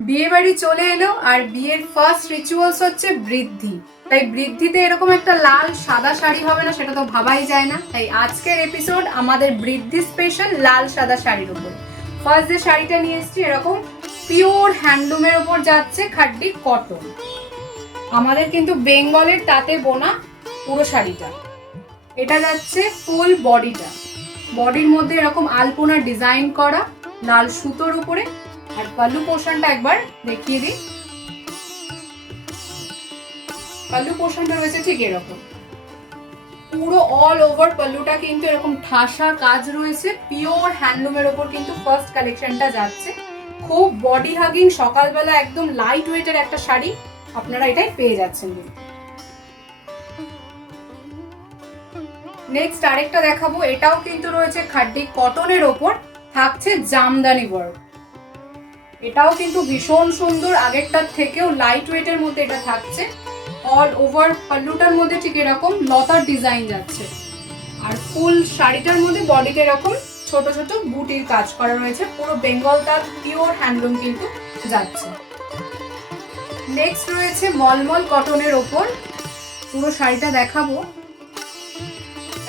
বিয়ে বাড়ি চলে এলো আর বিয়ের ফার্স্ট রিচুয়ালস হচ্ছে বৃদ্ধি। তাই বৃদ্ধিতে এরকম একটা লাল, সাদা শাড়ি হবে না, সেটা তো ভাবাই যায় না। তাই আজকের এপিসোড আমাদের বৃদ্ধি স্পেশাল লাল, সাদা শাড়ির উপর। ফার্স্ট যে শাড়িটা নিয়ে এসেছি, এরকম পিওর হ্যান্ডলুমের উপর যাচ্ছে খাড্ডি কটন আমাদের কিন্তু বেঙ্গলের তাতে বোনা পুরো শাড়িটা। এটা যাচ্ছে ফুল বডিটা বডির মধ্যে এরকম আলপনা ডিজাইন করা, লাল সুতোর উপরে। আর পাল্লু পোর্শনটা একবার দেখিয়ে দিই। পাল্লু পোর্শনটা রয়েছে ঠিক এরকম। পুরো অল ওভার পাল্লুটা কিন্তু এরকম ঠাসা কাজ রয়েছে। পিওর হ্যান্ডলুমের ওপর কিন্তু ফার্স্ট কালেকশনটা যাচ্ছে। খুব বডি হাগিং সকালবেলা একদম লাইট ওয়েটের একটা শাড়ি আপনারা এটাই পেয়ে যাচ্ছেন নেক্সট আরেকটা দেখাবো, এটাও কিন্তু রয়েছে খাড্ডি কটনের ওপর। থাকছে জামদানি ওয়ার্ক এটাও কিন্তু ভীষণ সুন্দর, আগেরটার থেকেও লাইট ওয়েটের মধ্যে এটা থাকছে। অল ওভার পাল্লুটার মধ্যে ঠিক এরকম লতার ডিজাইন যাচ্ছে। আর ফুল শাড়িটার মধ্যে বডিতে এরকম ছোট ছোট বুটির কাজ করা রয়েছে। পুরো বেঙ্গল তার পিওর হ্যান্ডলুম কিন্তু যাচ্ছে। নেক্সট রয়েছে মলমল কটনের ওপর। পুরো শাড়িটা দেখাবো।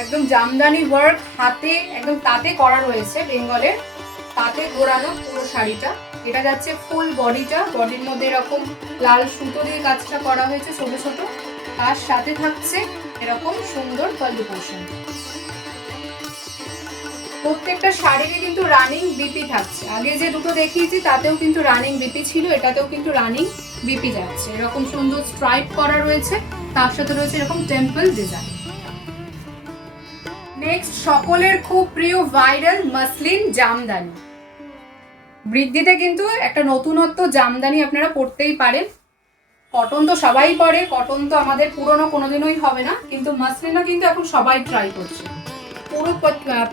একদম জামদানি ওয়ার্ক হাতে, একদম তাতে করা রয়েছে বেঙ্গলের তাতে ঘোরানো পুরো শাড়িটা। এটা যাচ্ছে ফুল বডিটা বডির মধ্যে এরকম লাল সুতো দিয়ে কাজটা করা হয়েছে ছোট ছোট। তার সাথে থাকছে এরকম সুন্দর পাল্লু পোর্শন প্রত্যেকটা শাড়িতে কিন্তু রানিং বিপি থাকছে। আগে যে দুটো দেখিয়েছি, তাতেও কিন্তু রানিং বিপি ছিল, এটাতেও কিন্তু রানিং বিপি যাচ্ছে। এরকম সুন্দর স্ট্রাইপ করা রয়েছে, তার সাথে রয়েছে এরকম টেম্পল ডিজাইন নেক্সট সকলের খুব প্রিয় ভাইরাল মাসলিন জামদানি। বৃদ্ধিতে কিন্তু একটা নতুনত্ব, জামদানি আপনারা পড়তেই পারেন। কটন তো সবাই পরে, কটন তো আমাদের পুরনো কোনোদিনই হবে না, কিন্তু মাসলিনও কিন্তু এখন সবাই ট্রাই করছে। পুরো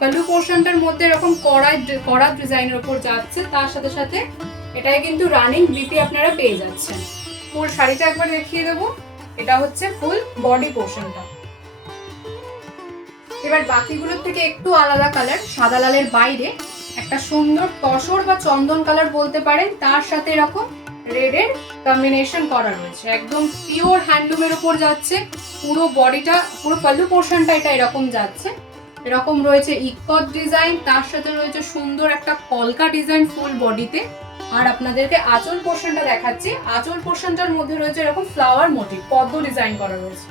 পাল্লু পোর্শনটার মধ্যে এরকম কড়াই কড়া ডিজাইনের ওপর যাচ্ছে, তার সাথে সাথে এটাই কিন্তু রানিং বিপি আপনারা পেয়ে যাচ্ছেন। ফুল শাড়িটা একবার দেখিয়ে দেবো, এটা হচ্ছে ফুল বডি পোর্শনটা। এবার বাকিগুলোর থেকে একটু আলাদা কালার সাদা লালের বাইরে। একটা সুন্দর তসর বা চন্দন কালার বলতে পারেন, তার সাথে এরকম রেডের কম্বিনেশন করা রয়েছে। একদম পিওর হ্যান্ডলুমের উপর যাচ্ছে, পুরো বডিটা, পুরো পাল্লু পোর্শনটা এটা এরকম যাচ্ছে। এরকম রয়েছে ইকত ডিজাইন তার সাথে রয়েছে সুন্দর একটা কলকা ডিজাইন ফুল বডিতে। আর আপনাদেরকে আঁচল পোর্শনটা দেখাচ্ছি। আঁচল পোর্শনটার মধ্যে রয়েছে এরকম ফ্লাওয়ার মোটিভ পদ্ম ডিজাইন করা রয়েছে।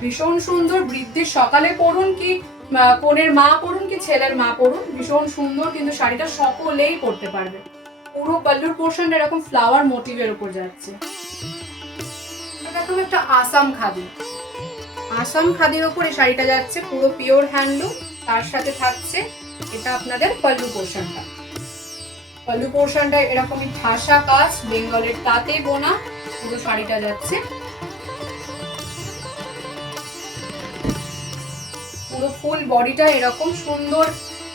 ভীষণ সুন্দর, বৃদ্ধির সকালে পড়ুন কি কনের মা পড়ুন কি ছেলের মা পড়ুন? ভীষণ সুন্দর, কিন্তু শাড়িটা সকলেই পরতে পারবে। পুরো পাল্লুর পোর্শনটা এরকম ফ্লাওয়ার মোটিভের উপর যাচ্ছে। দেখো একটা আসাম খাদি। আসাম খাদির এই শাড়িটা যাচ্ছে, পুরো পিওর হ্যান্ডলুম তার সাথে থাকছে এটা আপনাদের পাল্লু পোর্শনটা পাল্লু পোর্শনটা এরকমই ঠাসা কাজ, বেঙ্গলের তাতে বোনা, পুরো শাড়িটা যাচ্ছে। পুরো ফুল বডিটা এরকম সুন্দর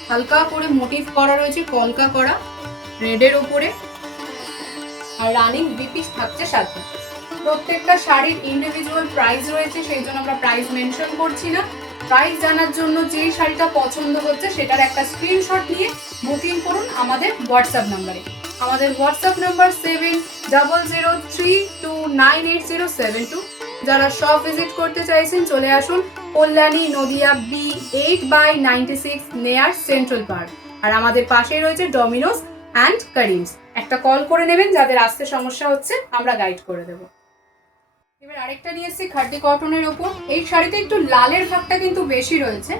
হালকা করে মোটিভ করা রয়েছে, কলকা করা রেডের উপরে। আর রানিং বিপি থাকছে সাথে। প্রত্যেকটা শাড়ির ইন্ডিভিজুয়াল প্রাইস রয়েছে, সেই জন্য আমরা প্রাইস মেনশন করছি না। প্রাইস জানার জন্য যেই শাড়িটা পছন্দ হচ্ছে, সেটার একটা স্ক্রিনশট নিয়ে বুকিং করুন আমাদের হোয়াটসঅ্যাপ নাম্বারে আমাদের WhatsApp number seven double zero three two nine eight zero seven two যারা শপ ভিজিট করতে চাইছেন, চলে আসুন। Kalyani, Nadia, B eight by ninety six near Central Park. আর আমাদের পাশেই রয়েছে ডমিনোস অ্যান্ড কারিমস। একটা কল করে নেবেন, যাদের আসতে সমস্যা হচ্ছে, আমরা গাইড করে দেবো। এবার আরেকটা নিয়ে এসেছি খাটি কটনের ওপর। এই শাড়িতে একটু লালের ভাগটা কিন্তু বেশি রয়েছে।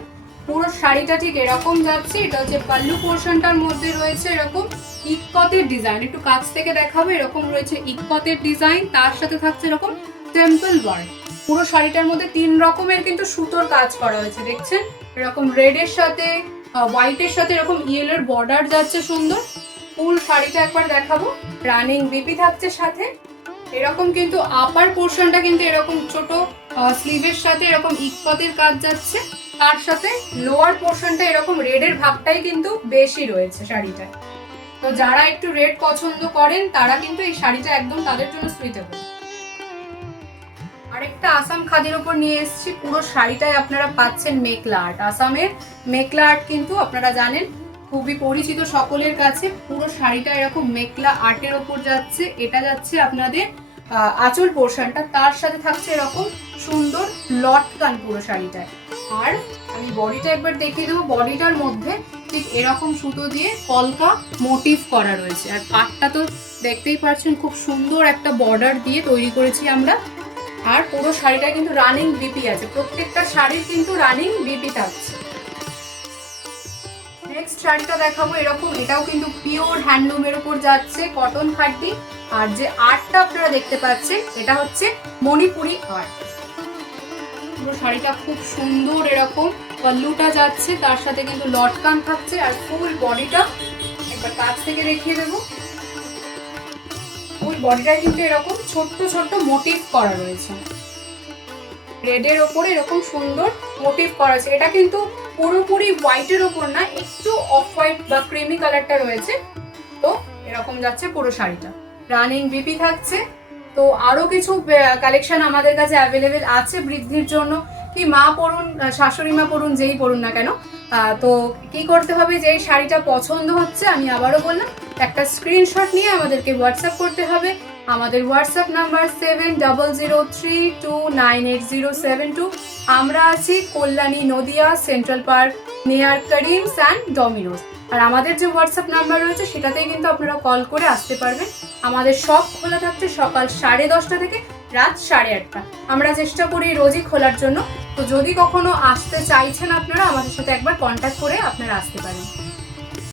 পুরো শাড়িটা ঠিক এরকম যাচ্ছে, এটা হচ্ছে পাল্লু পোর্শনটার মধ্যে রয়েছে এরকম ইক্কতের ডিজাইন। একটু কাছ থেকে দেখাবো, এরকম রয়েছে ইক্কতের ডিজাইন, তার সাথে থাকছে এরকম টেম্পল ওয়ার্ক। পুরো শাড়িটার মধ্যে তিন রকমের কিন্তু সুতোর কাজ করা হয়েছে, দেখছেন? এরকম রেডের সাথে হোয়াইটের সাথে এরকম ইয়েলোর বর্ডার যাচ্ছে সুন্দর। ফুল শাড়িটা একবার দেখাবো। রানিং বিপি থাকছে সাথে। এরকম কিন্তু আপার পোর্শনটা কিন্তু এরকম ছোট স্লিভের সাথে এরকম ইকপতের কাজ যাচ্ছে। তার সাথে লোয়ার পোর্শনটা এরকম রেডের ভাবটাই কিন্তু বেশি রয়েছে শাড়িটায়। তো যারা একটু রেড পছন্দ করেন, তারা কিন্তু এই শাড়িটা একদম তাদের জন্য সুইটেবল আরেকটা আসাম খাদির ওপর নিয়ে এসেছি। পুরো শাড়িটাই আপনারা পাচ্ছেন মেকলা আর্ট। আসামের মেকলা আর্ট কিন্তু আপনারা জানেন, খুবই পরিচিত সকলের কাছে। পুরো শাড়িটা এরকম মেকলা আর্টের ওপর যাচ্ছে, এটা যাচ্ছে আপনাদের আঁচল পোর্শনটা। তার সাথে থাকছে এরকম সুন্দর লটকান পুরো শাড়িটায়। আর আমি বডিটা একবার দেখিয়ে দেবো। বডিটার মধ্যে ঠিক এরকম সুতো দিয়ে কলকা মোটিভ করা রয়েছে। আর পাটটা তো দেখতেই পাচ্ছেন, খুব সুন্দর একটা বর্ডার দিয়ে তৈরি করেছি আমরা। আর পুরো শাড়িটা কিন্তু রানিং বিপি আছে। প্রত্যেকটা শাড়ির কিন্তু রানিং বিপি থাকছে। নেক্সট শাড়িটা দেখাবো এরকম, এটাও কিন্তু পিওর হ্যান্ডলুমের উপর যাচ্ছে কটন খাটবি আর যে আর্টটা আপনারা দেখতে পাচ্ছেন, এটা হচ্ছে মণিপুরি আর্ট পুরো শাড়িটা খুব সুন্দর এরকম, পল্লুটা যাচ্ছে, তার সাথে কিন্তু লটকান থাকছে, আর ফুল বডিটা একবার কাছ থেকে দেখিয়ে দেবো। বডিটায় কিন্তু এরকম ছোট্ট ছোট্ট মোটিভ করা রয়েছে। রেডের ওপরে এরকম সুন্দর মোটিভ করা আছে। এটা কিন্তু পুরোপুরি হোয়াইটের ওপর না, একটু অফ হোয়াইট বা ক্রিমি কালারটা রয়েছে। তো এরকম যাচ্ছে পুরো শাড়িটা। রানিং বিপি থাকছে। তো আরও কিছু কালেকশন আমাদের কাছে অ্যাভেলেবেল আছে বৃদ্ধির জন্য। কি মা পড়ুন শাশুড়ি মা পড়ুন, যেই পড়ুন না কেন। তো কি করতে হবে? যে শাড়িটা পছন্দ হচ্ছে, আমি আবারও বললাম একটা স্ক্রিনশট নিয়ে আমাদেরকে হোয়াটসঅ্যাপ করতে হবে। আমাদের WhatsApp number seven double zero three two nine eight zero seven two আমরা আছি কল্যাণী নদিয়া সেন্ট্রাল পার্ক নেয়ার করিমস অ্যান্ড ডমিনোস আর আমাদের যে হোয়াটসঅ্যাপ নাম্বার রয়েছে, সেটাতেই কিন্তু আপনারা কল করে আসতে পারবেন। আমাদের সব খোলা থাকছে সকাল সাড়ে দশটা থেকে রাত সাড়ে আটটা। আমরা চেষ্টা করি রোজই খোলার জন্য। তো যদি কখনো আসতে চাইছেন আপনারা, আমাদের সাথে একবার কন্ট্যাক্ট করে আপনারা আসতে পারেন।